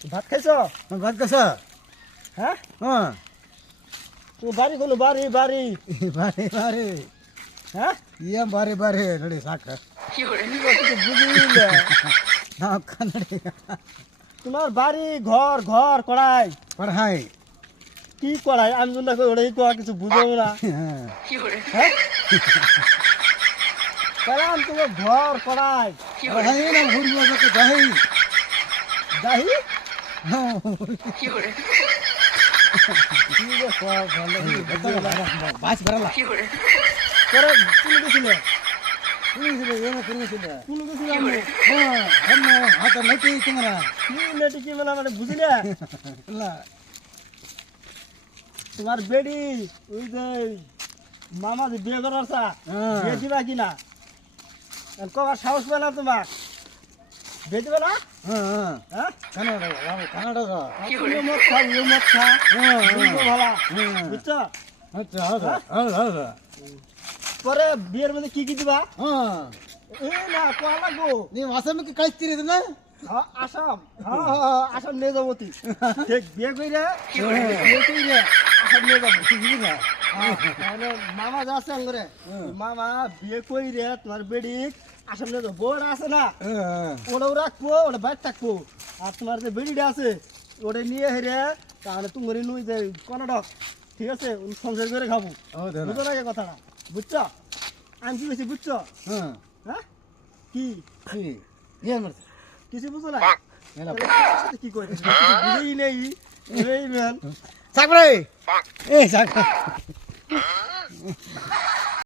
ভাত খাইছো? ভাত খাইছা? হ্যাঁ হ্যাঁ তো বাড়ি কোনো বাড়ি বাড়ি বারে বারে হ্যাঁ ইয়ে বারে বারে নಡಿ ಸಾಕ কি করছো বুঝিলে ನಾವು ಕನ್ನಡಿ তোমার বাড়ি ঘর ঘর কড়াই পড়াই কি কড়াই আমি তো না ওটাই তো কিছু বুঝো না হ্যাঁ কারণ তোমার ঘর কড়াই পড়াই না ঘুরব তো যাই দাহি কি রে সব ভালো বাস বড়লা পরে তুমি গেছিলে শুনেছিলে ಏನು শুনেছিলে তুমি গেছিলে আমি হ্যাঁ আমরা হাত নাকি তোমরা কি নেটি কি মেলা মানে বুঝলে ಇಲ್ಲ তোমার বেডি ওই যে মামা যে বিয়ে করার চা হ্যাঁ। বিয়ে দিবা কিনা কবার সাহস পেলা তোমার বিয়ে দিবে না হ্যাঁ হ্যাঁ হ্যাঁ ಕನ್ನಡ ಕನ್ನಡದ তুমিও মদ খাও ইও মদ খা হ্যাঁ বুঝবো ভালা হ্যাঁ বুঝছো আচ্ছা ಹೌದು ಹೌದು ಹೌದು পরে বিয়ের মধ্যে কি কি দিবা হ্যাঁ এ না কোয়া লাগবো ನೀವು আসামকে ಕಳಿಸ್ತೀರಿ ಇದನ್ನ আসাম হ্যাঁ আসাম নিয়ে যাবো তুই ঠিক বিয়ে কইরে বিয়ে কইরে আসাম নিয়ে যাবো বুঝলি তাহলে মামা যাচ্ছে আঙ্গরে মামা বিয়ে কইরে তোমার বেডি আসাম নিয়ে যাবো বউরা আছে না হ্যাঁ ওটাও রাখবো ওটা বাইর থাকবো আর তোমার যে বেডিটা আছে ওটা নিয়ে হেরে তাহলে তুমি নুই যে কর্ণাটক ঠিক আছে সংসার করে খাবো ಹೌದು বুঝো না কথাটা বুঝছো আমি কি বলছি বুঝছো হ্যাঁ হ্যাঁ কি ಏನು ಮಾಡ್ತೀರಿ কিছু বুঝো না ಏನಪ್ಪ তাহলে আমার সাথে কি করে বুঝেই নেই এই ম্যান ಸಾಕ್ಬಿಡಿ ಏ ಸಾಕು